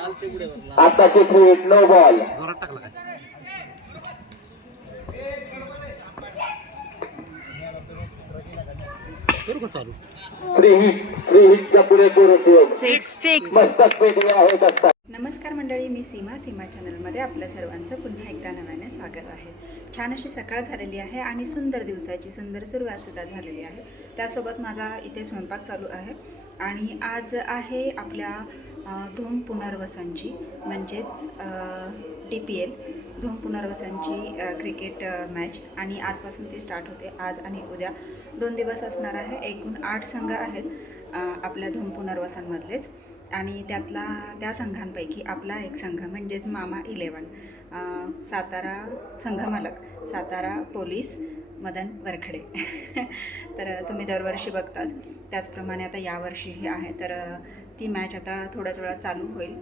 आताची 3 no ball. चालू free हिटच्या पुढे पूर्ण 6-6. मस्तक पेटले आहेत आता. नमस्कार मंडळी, मी सीमा चॅनलमध्ये आपल्या सर्वांचं पुन्हा एकदा नव्याने स्वागत आहे. छान अशी सकाळ झालेली आहे आणि सुंदर दिवसाची सुंदर सुरुवातसुद्धा झालेली आहे. त्यासोबत माझा इथे स्वयंपाक चालू आहे आणि आज आहे आपल्या धूम पुनर्वसनची म्हणजेच DPL धूम पुनर्वसनची क्रिकेट मॅच आणि आजपासून ती स्टार्ट होते. आज आणि उद्या 2 दिवस असणार आहे. एकूण 8 संघ आहेत आपल्या धूम पुनर्वसनमधलेच आणि त्या संघांपैकी आपला एक संघ म्हणजेच मामा 11 सातारा संघमालक सातारा पोलीस मदन वरखडे. तर तुम्ही दरवर्षी बघताच, त्याचप्रमाणे आता यावर्षीही आहे. तर ती मॅच आता थोड्याच वेळात चालू होईल.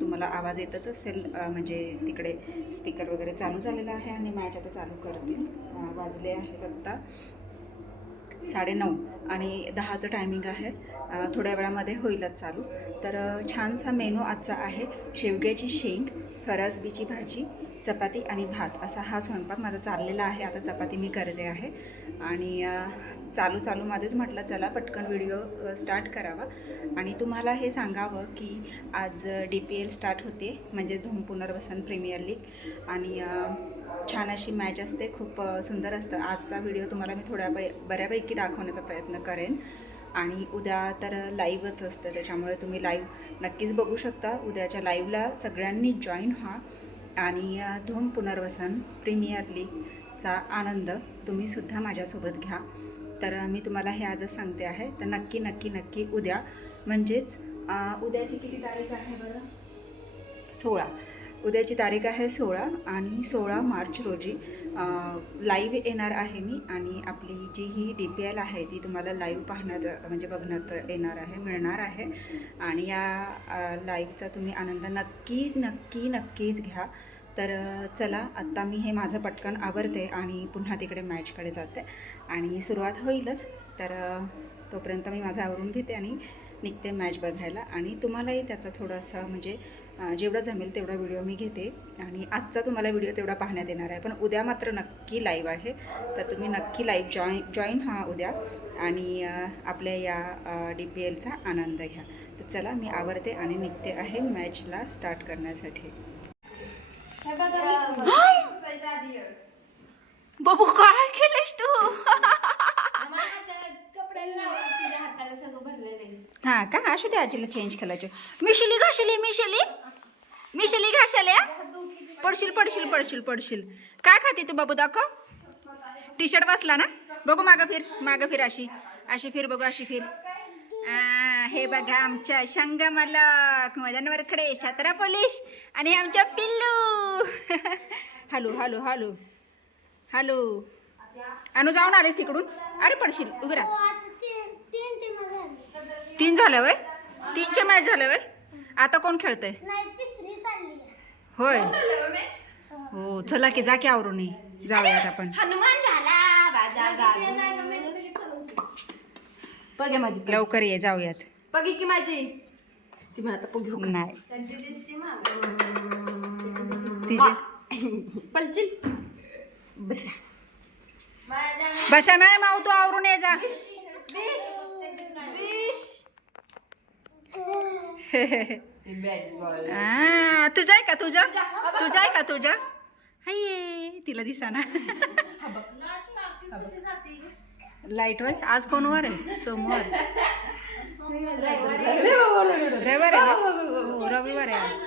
तुम्हाला आवाज येतच असेल, म्हणजे तिकडे स्पीकर वगैरे चालू झालेला आहे आणि मॅच आता चालू करतील. वाजले आहेत आत्ता 9:30 आणि 10चं टायमिंग आहे. थोड्या वेळामध्ये होईलच चालू. तर छानसा मेनू आजचा आहे. शेवग्याची शेंग, फरसबीची भाजी, चपाती आणि भात असा हा स्वयंपाक माझा चाललेला आहे. आता चपाती मी करते आहे आणि चालूमध्येच म्हटलं चला पटकन व्हिडिओ स्टार्ट करावा आणि तुम्हाला हे सांगावं की आज DPL स्टार्ट होते, म्हणजे धूम पुनर्वसन प्रीमियर लीग आणि छान अशी मॅच असते. खूप सुंदर असतं. आजचा व्हिडिओ तुम्हाला मी बऱ्यापैकी दाखवण्याचा प्रयत्न करेन आणि उद्या तर लाईव्हच असतं, त्याच्यामुळे तुम्ही लाईव्ह नक्कीच बघू शकता. उद्याच्या लाईव्हला सगळ्यांनी जॉईन व्हा आणि धूम पुनर्वसन प्रीमियर लीगचा आनंद तुम्हीसुद्धा माझ्यासोबत घ्या. तर मी तुम्हाला हे आजच सांगते आहे. तर नक्की उद्या, म्हणजेच उद्याची किती तारीख आहे बरं? 16. उद्याची तारीख आहे 16 आणि 16 मार्च रोजी लाईव्ह येणार आहे मी आणि आपली जी ही DPL आहे ती तुम्हाला लाईव्ह बघण्यात येणार आहे, मिळणार आहे आणि या लाईव्हचा तुम्ही आनंद नक्कीच घ्या. तर चला आत्ता मी हे माझं पटकन आवरते आणि पुन्हा तिकडे मॅचकडे जाते आणि सुरुवात होईलच. तर तोपर्यंत मी माझं आवरून घेते आणि निघते मॅच बघायला आणि तुम्हालाही त्याचा थोडासा म्हणजे जेवढं जमेल तेवढा व्हिडिओ मी घेते आणि आजचा तुम्हाला व्हिडिओ तेवढा पाहण्यात येणार आहे. पण उद्या मात्र नक्की लाईव्ह आहे, तर तुम्ही नक्की लाईव्ह जॉईन व्हा उद्या आणि आपल्या या DPLचा आनंद घ्या. तर चला मी आवरते आणि निघते आहे मॅचला स्टार्ट करण्यासाठी. बाबू काय केलंस तू? हां का, असू दे, आजीला चेंज करायचं. मिशली घासले पडशील. काय खाते तू बाबू? दाखव. टी-शर्ट बसला ना? बघू मागं फिर अशी फिर बघू, अशी फिर. हे बघा आमच्या संगमालक मदन वरखडे सातारा पोलीस आणि आमच्या पिल्लू. हॅलो अनु, जाऊन आलेस तिकडून? अरे पडशील, उभी राहा. 3 झाल्या वय? 3च्या मॅच झाल्या वय? आता कोण खेळतंय? होय हो, चला की जा की आवरून जाऊयात आपण. पगे माझी लवकर ये, जाऊयात. पगी की माझी ती आता पगी नाही पलचिल बसा नाही माऊ, तू आवरून ये जा. तुझा आहे का तुझा? हाय तिला दिसा ना. लाईट वय आज कोणवार आहे? सोमवार, रविवार आहे. हो रविवार आहे आज.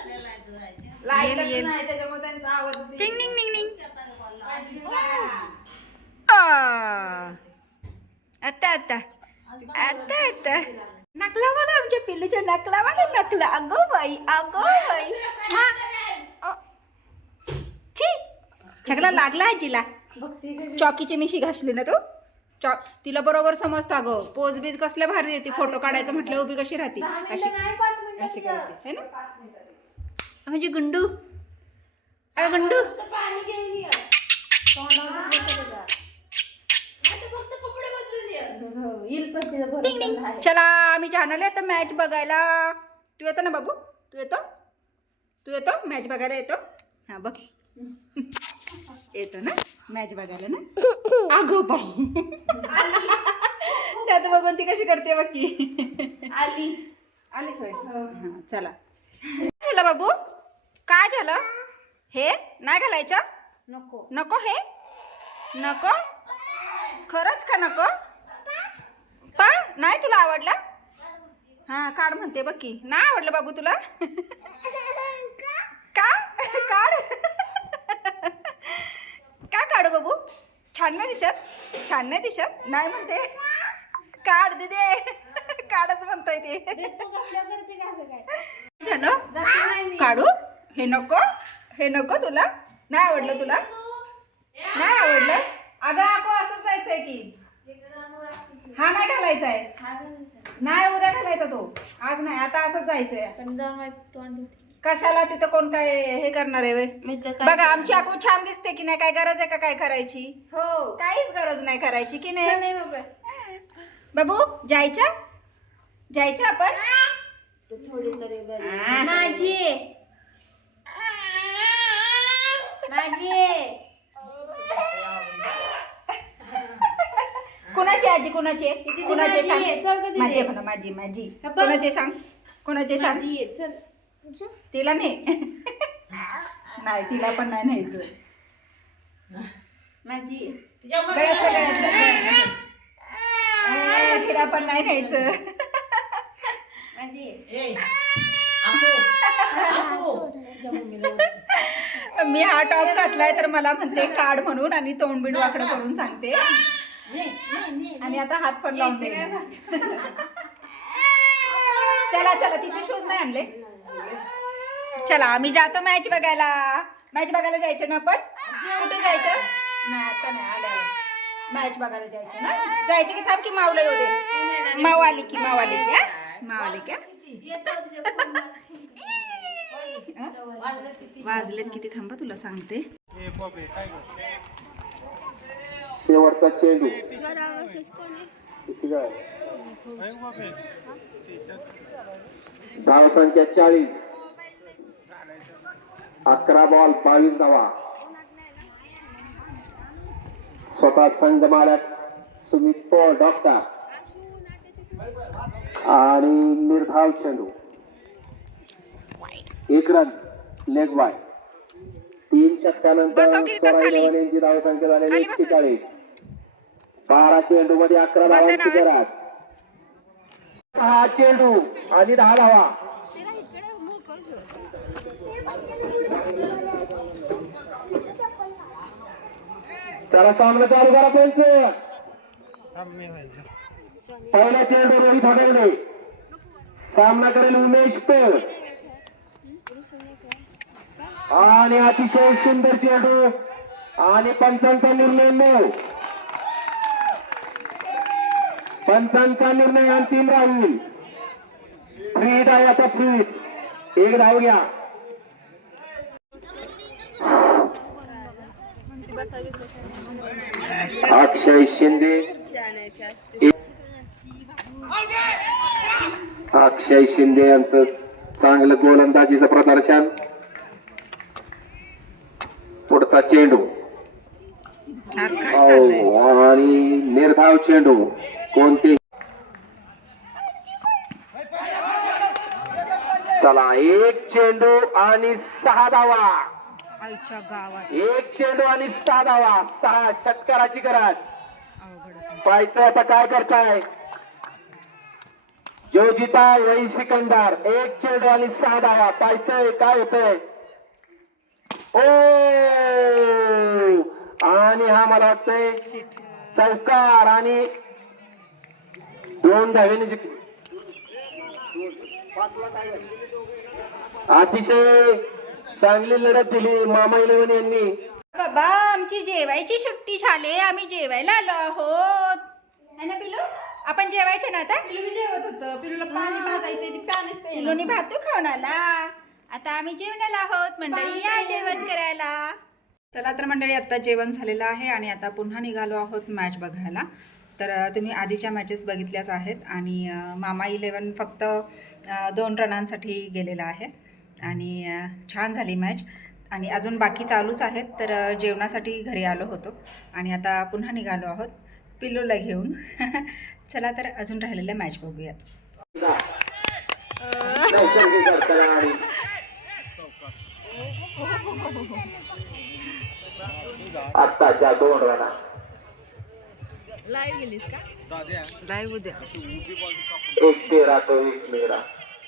येईल. टिंग निंग निंग निंग. आता नकला बघा आमच्या पिल्लूच्या, नकला. अगो बाई. छगला लागला आजीला. चॉकीची मिशी घासली ना तू. तिला बरोबर समजता ग. पोज बीज कसल्या भारी देते. फोटो काढायचं म्हटलं उभी कशी राहते, अशी करते है ना. म्हणजे गुंडू चला आम्ही जाणार आता मॅच बघायला. तू येतो ना बाबू? तू येतो? तू येतो मॅच बघायला येतो? हां बघ येतो ना मॅच बघायला ना. अगो बाई त्यात बघून ती कशी करते बघ की. आली सोय. हां चला. काय झालं बाबू? काय झालं? हे नाही घालायचं? नको नको हे नको खरंच का नको? पा नाही तुला आवडला? हां काढ म्हणते बघ की. नाही आवडलं बाबू तुला? का काढ. का काढू बाबू? छान नाही दिसत? छान नाही दिसत? नाही म्हणते. काढ दे काढच म्हणताय ते. झालं काढू? हे नको तुला? नाही आवडलं तुला? नाही आवडलं? अगं आपण असंच जायचंय की. हा नाही घालायचा आहे. नाही उद्या घालायचा तो. आज नाही आता असंच जायचंय. कशाला तिथं कोण काय हे करणार आहे? बघा आमची आकू छान दिसते की नाही. काय गरज आहे का काय करायची? हो काहीच गरज नाही करायची की नाही. बाबू जायचं आपण. थोडी तरी हा. माझी कोणाची आजी कोणाची माझी सांग. आहे. चल गं माझी दीदी. म्हणा माझी अप्पा. कोणाचे सांग. सांग चल तिला नाही. नाही तिला पण नाही न्यायचं. माझी गळ्यातलं. तिला पण नाही न्यायचं. मी हा टॉप घातलाय तर मला म्हणते काढ म्हणून आणि तोंड बिंड वाकडं करून सांगते. आणि आता हात पण लावून दे. चला तिचे शूज नाही आणले. चला आम्ही जातो मॅच बघायला जायचं ना आपण. कुठे जायचं? नाही आता नाही आलं. मॅच बघायला जायचं ना. जायचं की थांब की मावलं येऊ दे. माव आली की का? वाजलेत किती थांबा तुला सांगते. शेवटचा चेंडू. धाव संख्या 40. 11 बॉल 22 धावा. स्वतः संघ मालक सुमित पॉल डॉक्टर आणि निर्धाव चेंडू. 1 रन लेग वाय. 3 षटकानंतर बसव किती तास खाली? यांची धाव संख्या झालेली खाली बस. 41. 12 चेंडू मध्ये 11 बस आहे धावांची ना. गरज. हा चेंडू आणि 10 धावा. चला सामना चालू करा. पहिला चेंडू रोहित हडवले. सामना करेल उमेश पेड. आणि अतिशय सुंदर चेंडू आणि पंचांचा निर्णय पंचांचा निर्णय अंतिम राहील. फ्रीड आहे आता. फ्रीड 1 धाव घ्या. अक्षय शिंदे यांचं चांगलं गोलंदाजीचं प्रदर्शन. पुढचा चेंडू आणि निर्धाव चेंडू. कोणते? चला 1 चेंडू आणि 6 धावा. आईच्या गावात 1 चेंडू आणि 6 धावा. 6 षटकाराची गरज. पाहायचं आता काय करताय. जो जिता वही सिकंदर. 1 चेंडू आणि 6 धावा. पाहायचंय काय होतंय. ओ आणि हा मला वाटतंय चौकार आणि 2 धावेने जिंकली. अतिशय चांगली लढत दिली मामा 11 यांनी. बाबा आमची जेवायची सुट्टी झाली. आम्ही जेवायला आलो आहोत है ना पिलू. आपण जेवायचे ना आता. जेवत होतं. पिलूला पाणी भाजायचं. पिलूनी भातू खाऊन आला. आता आम्ही जेवणाला आहोत मंडळी. या जेवण करायला. चला तर मंडळी आता जेवण झालेलं आहे आणि आता पुन्हा निघालो आहोत मॅच बघायला. तर तुम्ही आधीच्या मॅचेस बघितल्याच आहेत आणि मामा 11 फक्त 2 रनांसाठी गेलेला आहे. आणि छान झाली मॅच. आणि अजून बाकी चालूच आहेत. तर जेवणासाठी घरी आलो होतो आणि आता पुन्हा निघालो आहोत पिल्लूला घेऊन. चला तर अजून राहिलेल्या मॅच बघूयात. आत्ताच्या 2 रना. लाईव्ह गेलीस का? लाईव्ह उद्या 1-13 तो 1 मेरा.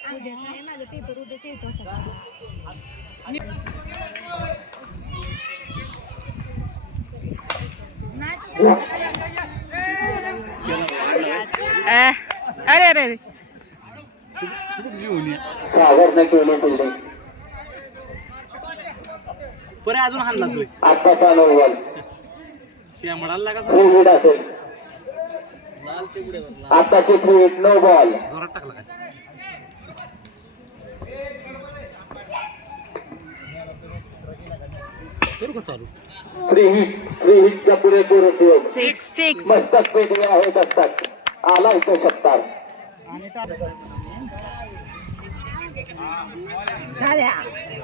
माझा पेपर उद्याच यायचा होता. अरे अरे अरे सागरने केली फिल्डिंग. बरं अजून हाणला तोय आत्ताचा 9 बॉल. शेमडाला लागा 3 हिट असेल. आत्ताची 3 हिट 9 बॉल. जोरात टाकला काय करू का चालू 3 हिटच्या पुरेपूर उपयोग. 6 मस्तक पेटले आहे दस्तक. आला इथे 70.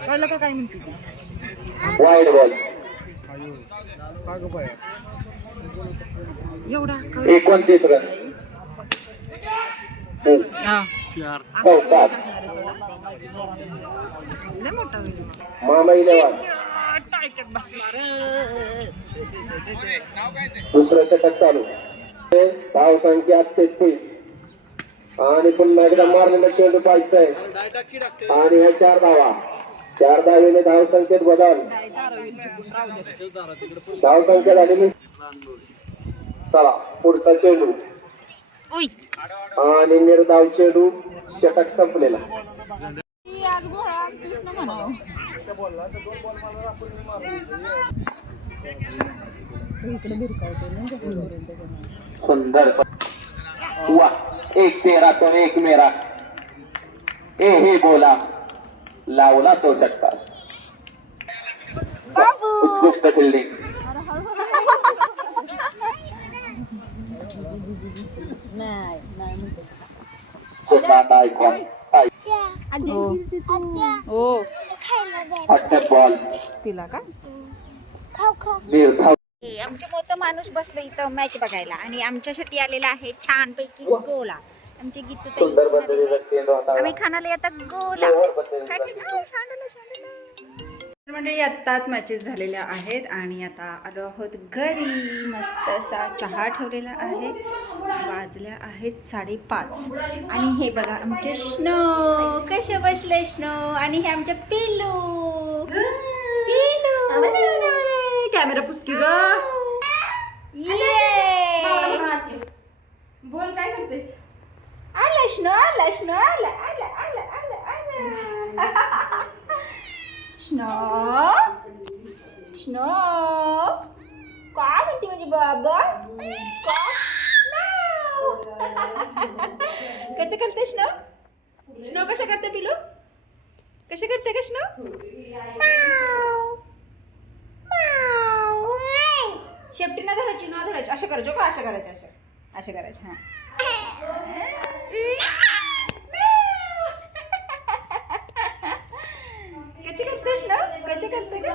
कळलं का काय म्हणते? Wide ball. एवढा 29 रन. चौकार. मामा इलेव्हन. दुसरं षटक चालू. धाव संख्या 33 आणि पुन्हा एकदा मारलेला चेंडू पाहिजे आणि ह्या 4 धावा. 4 धावेने धाव संख्येत बदल. धाव संख्या झालेली. चला पुढचा चेंडू आणि निर्धाव चेंडू. षटक संपलेला. सुंदर. वा 1-13 तो 1 मेरा. हे गोला लावला तो षटकार. उत्कृष्ट फिल्डिंग. बॉल तिला का निर्धाव. आमचे मोठं माणूस बसलं इथं मॅच बघायला आणि आमच्यासाठी आलेला आहे छानपैकी गोला. आमचे गीत सुंदर पद्धतीचा चेंडू हाताळला. आम्ही खानाला येतात गोला. मंडळी आत्ताच मॅचेस झालेल्या आहेत आणि आता आलो आहोत घरी. मस्त असा चहा ठेवलेला आहे. वाजल्या आहेत 5:30 आणि हे बघा आमचे स्नो कसे बसले स्नो. आणि हे आमचे पिल्लू. कॅमेरा पुसकी ग. बोल काय करतेस? आला स्नो आला स्नो आला आला आला आला आला. स्नो स्नो काय म्हणते म्हणजे बाबा. कसे करते स्नो. स्नो कशा करते पिलू. कशा करते का स्नो. शेपटी ना धरायची ना धरायची. अशा करायचं का अशा करायचं. अशा करायचं. हा कशी करतेस ना. कशी करते का.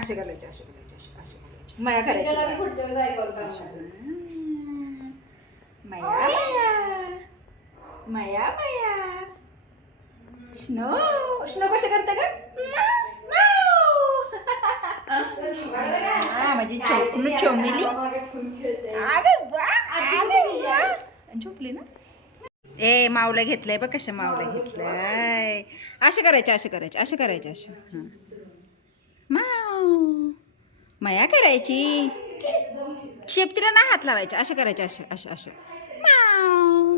असे करायचे असे करायचे असे करायचे. माया करायची माया माया माया माया. स्नो स्नो कसे करते का. माझी चोमिली. झोपली ना. ए मावलं घेतलंय बघ. कशा मावलं घेतलंय. असं करायचं असं करायचं असं करायचं असं. हां माव माया करायची. शेपटीला ना हात लावायचे. असं करायचं असं असं असं. माव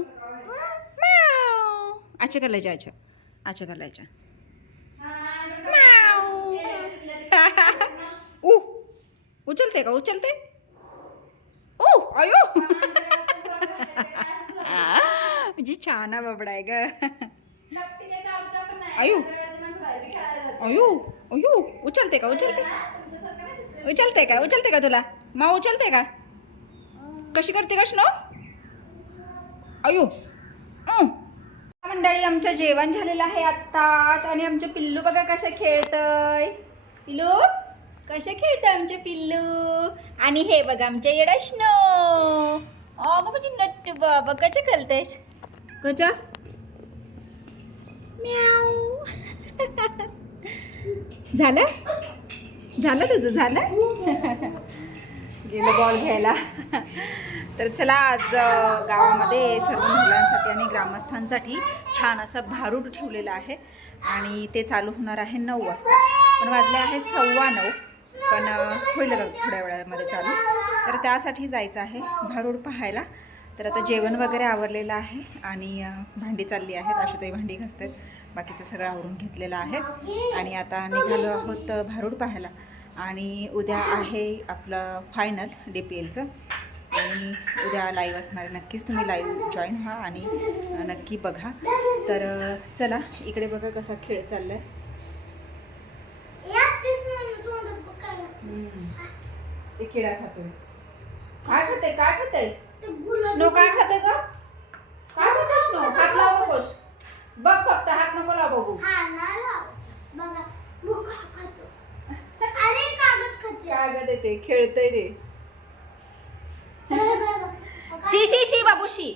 माव असं करायचं अच्छा असं करायचं. उचलते का उचलते. ओ अयो म्हणजे छान बाबडा आहे ग. अयो अयो अयो उचलते का उचलते. उचलते का उचलते का तुला. मा उचलते का. कशी करते का स्नो. अयो मंडळी आमचं जेवण झालेलं आहे आत्ताच आणि आमचं पिल्लू बघा कसं खेळतय. पिल्लू कसं खेळतंय आमचे पिल्लू. आणि हे बघा आमच्या येडा स्नो. म्हणजे नट्ट बाबा कसं खेळतयस कचा म्याऊ. झालं झालं तुझं झालं. गेलं बॉल घ्यायला. तर चला आज गावामध्ये सर्व महिलांसाठी आणि ग्रामस्थांसाठी छान असं भारूड ठेवलेलं आहे आणि ते चालू होणार आहे 9 वाजता. पण वाजले आहे 9:15. पण होईल थोड्या वेळामध्ये चालू. तर त्यासाठी जायचं आहे भारूड पाहायला. तर आता जेवण वगैरे आवरलेलं आहे आणि भांडी चालली आहेत. आशुताई भांडी घासतात. बाकीचं सगळं आवरून घेतलेलं आहे आणि आता निघालो आहोत भारूड पाहायला. आणि उद्या आहे आपलं फायनल DPLचं आणि उद्या लाईव्ह असणार आहे. नक्कीच तुम्ही लाईव्ह जॉईन व्हा आणि नक्की बघा. तर चला इकडे बघा कसा खेळ चाललाय. ते किडा खातोय. काय खाते काय खाते स्नो. काय खाते का काय खाते स्नो. हात लावू नकोस बघ फक्त हात नको लाव बघू. कागद येते खेळतय ते. शी शी शी बाबू शी.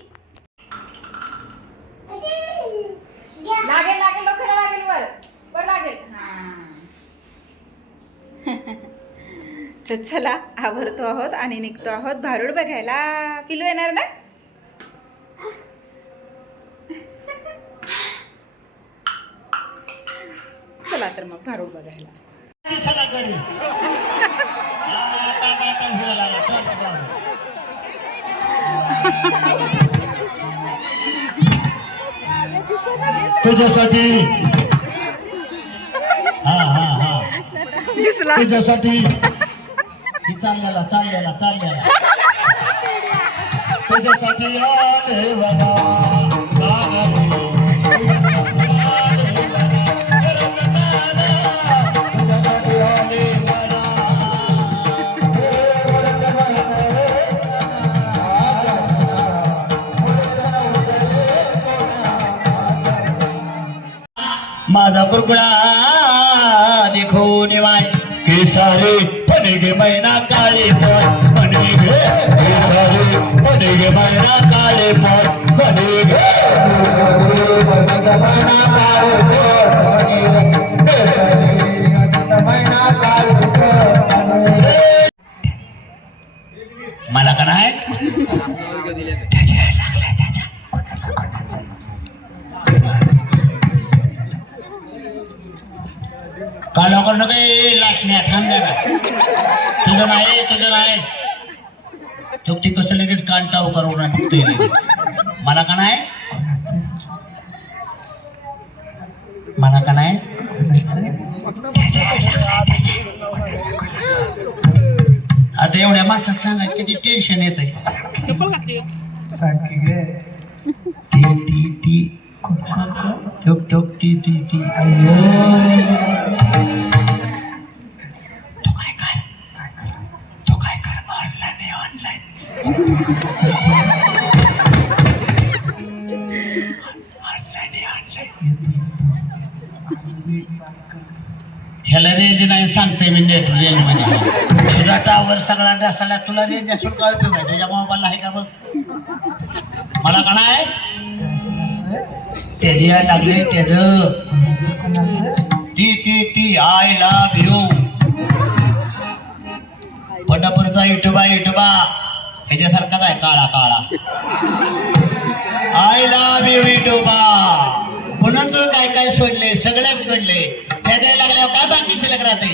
लागेल लागेल डोक्याला लागेल वर वर लागेल. तर चला आवरतो आहोत आणि निघतो आहोत भारूड बघायला. पिलू येणार ना. चला तर मग भारूड बघायला. तुझ्यासाठी हा हा हा तुझ्यासाठी चाललेला तुझ्यासाठी आले बाबा. माझा कुरकुडा देखो निवाय केसारे पनेगे मैना काळे पर पनेगे केसारे पनेगे मैना काळे पर पनेगे मैना काळे पर मैना काळे पर. मला का नाही काला करणं काही लाटण्या थांब जरा. तुझं नाही तो ती कसं लगेच कांटाव करून निघतोय लगेच. मला का नाही आता एवढ्या माणसात सांगा किती टेन्शन येत आहे. तो काय कर ऑनलाईन ह्याला रेंज नाही सांगते मी. नेट रेंज मध्ये तुझा टावर सगळा ढासला. तुला रेंज असून काय उपयोग आहे. तुझ्या मोबाईल आहे का बघ. मला का नाही ते लागले त्याच ती आय लव्ह यू. पंढरपूरचा युट्यूबा ह्याच्यासारखाच आहे काळा. आय लव्ह यू युट्यूबा. म्हणून तू काय सोडले सगळेच सोडले. त्याच्या लागल्यावर काय बाकी शिल्लक राहते.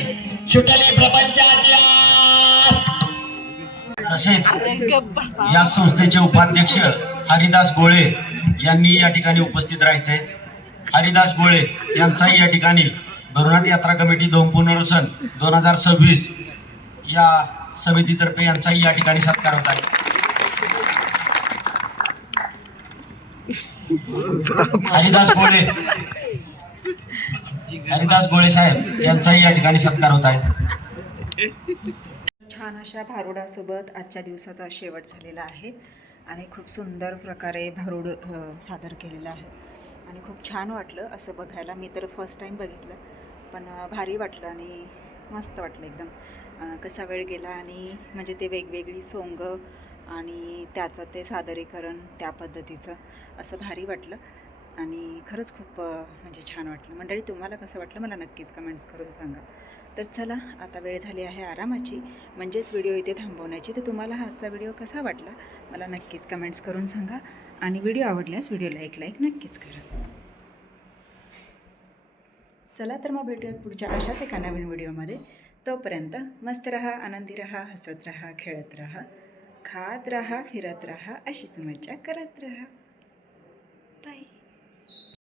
सुटले प्रपंचाची आस. तसेच या संस्थेचे उपाध्यक्ष हरिदास गोळे यांनी या ठिकाणी उपस्थित राहायचे. हरिदास गोळे यांचाही या ठिकाणी भरुनाथ यात्रा कमिटी धोम पुनर्वसन 2026 या समितीतर्फे यांचाही या ठिकाणी सत्कार होत आहे. हरिदास गोळे साहेब यांचाही या ठिकाणी सत्कार होत आहे. छान अशा भारुडासोबत आजच्या दिवसाचा शेवट झालेला आहे आणि खूप सुंदर प्रकारे भारूड सादर केलेला आहे आणि खूप छान वाटलं असं बघायला. मी तर फर्स्ट टाईम बघितलं, पण भारी वाटलं आणि मस्त वाटलं एकदम. कसा वेळ गेला आणि म्हणजे ते वेगवेगळी सोंग आणि त्याचं ते सादरीकरण त्या पद्धतीचं असं भारी वाटलं आणि खरंच खूप म्हणजे छान वाटलं. मंडळी, तुम्हाला कसं वाटलं मला नक्कीच कमेंट्स करून सांगा. तर चला, आता वेळ झाली आहे आरामाची, म्हणजेच व्हिडिओ इथे थांबवण्याची. तर तुम्हाला हा आजचा व्हिडिओ कसा वाटला मला नक्कीच कमेंट्स करून सांगा आणि व्हिडिओ आवडल्यास व्हिडिओला एक लाईक नक्कीच करा. चला तर मग भेटूयात पुढच्या अशाच एका नवीन व्हिडिओमध्ये. तोपर्यंत मस्त रहा, आनंदी रहा, हसत रहा, खेळत रहा, खात रहा, फिरत रहा, अशीच मजा करत रहा. बाय.